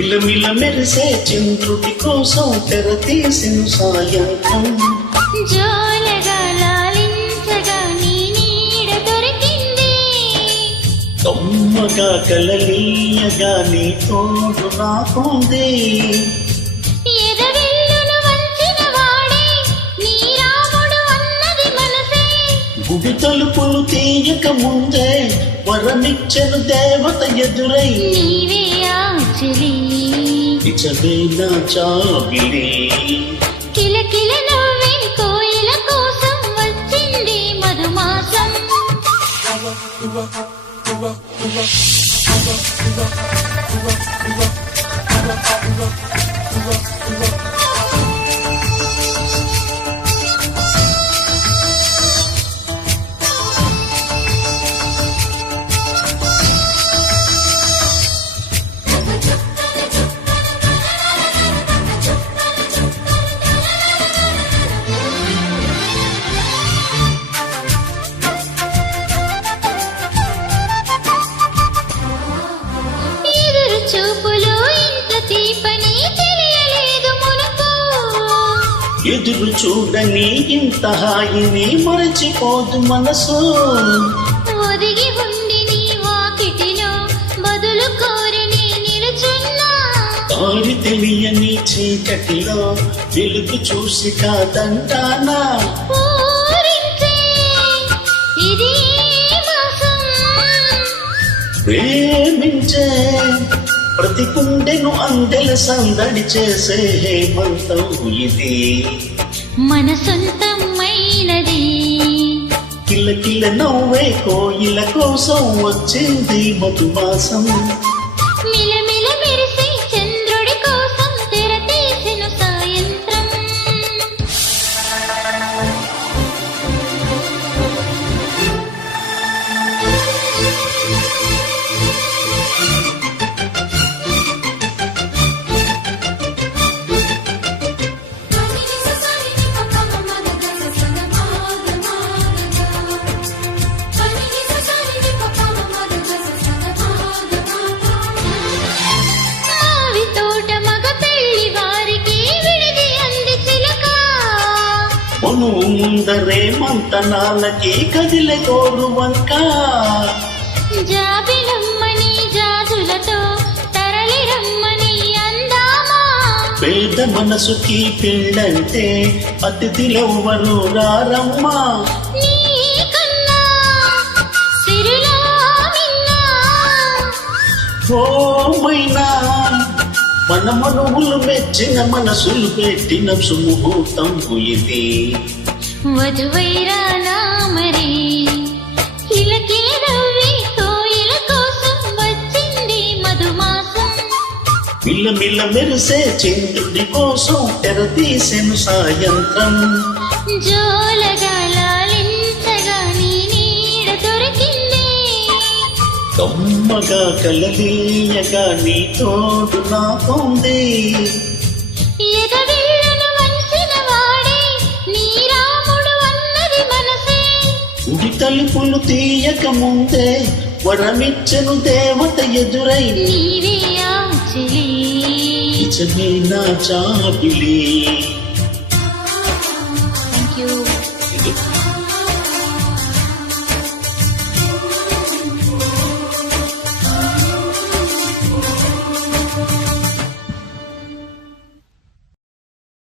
మిలమిల మెరిసే చంద్రుడి కోసం తెర తీసిన సాయంత్రం జోలగా లాలించగా నీ నీడ దొరికింది కమ్మగా కలలీయగా నీ తోడు నాకుంది ఎదవిల్లును వంచిన వాడే నీ రాముడు అన్నది మనసే గుడి తలుపులు తీయక ముందే వరమిచ్చను దేవత ఎదురై నీవే ఆచలి నిజమే నా చాబిలి కిలకిల నవ్వే కోయిల కోసం వచ్చింది మధుమాసం చూపులు ఇంత తీపని తెలియలేదు మునుపు ఎదురు చూడని ఇంత హాయిని మరచిపోదు మనసు ఒదిగి ఉండి నీ వాకిటిలో బదులు కోరి నీ నిలుచున్నా దారి తెలియని చీకటిలో వెలుగు చూసి కాదంటానా ఊరించే ఇది మాసం ప్రేమించే ప్రతి గుండెను అందెల సందడి చేసే హేమంతం ఇది మన సొంతమైనది కిలకిల నవ్వే కోయిల కోసం వచ్చింది మధుమాసం మిలమిల మెరిసే చంద్రుడి కోసం తెర తీసిన సాయంత్రం మను ముందరే మంతనాలకి కదిలే కోరు వంక జాబిలమ్మని జాజులతో తరలి రమ్మని అందామా పేద మనసుకి పెళ్ళంటే అతిథిలెవ్వరు రారమ్మా నీకన్నా సిరిలో మిన్నా ఓమైనా మన మనువులు మెచ్చిన మనసులు పెట్టిన సుముహూర్తం ఇది వధువైరానా మరి కిలకిల నవ్వి కోయిల కోసం వచ్చింది మధుమాసం మిలమిల మెరిసే చంద్రుడి కోసం తెర తీసెను సాయంత్రం జోలగా లాలించగా నీ నీడ దొరికింది కమ్మగా కలలీయగా నీ తోడు నాకుంది ఎదవిల్లును వంచిన వాడే నీ రాముడు అన్నది మనసే గుడి తలుపులు తీయక ముందే వరమిచ్చను దేవత ఎదురై నీవే ఆచలి నిజమే నా చాబిలి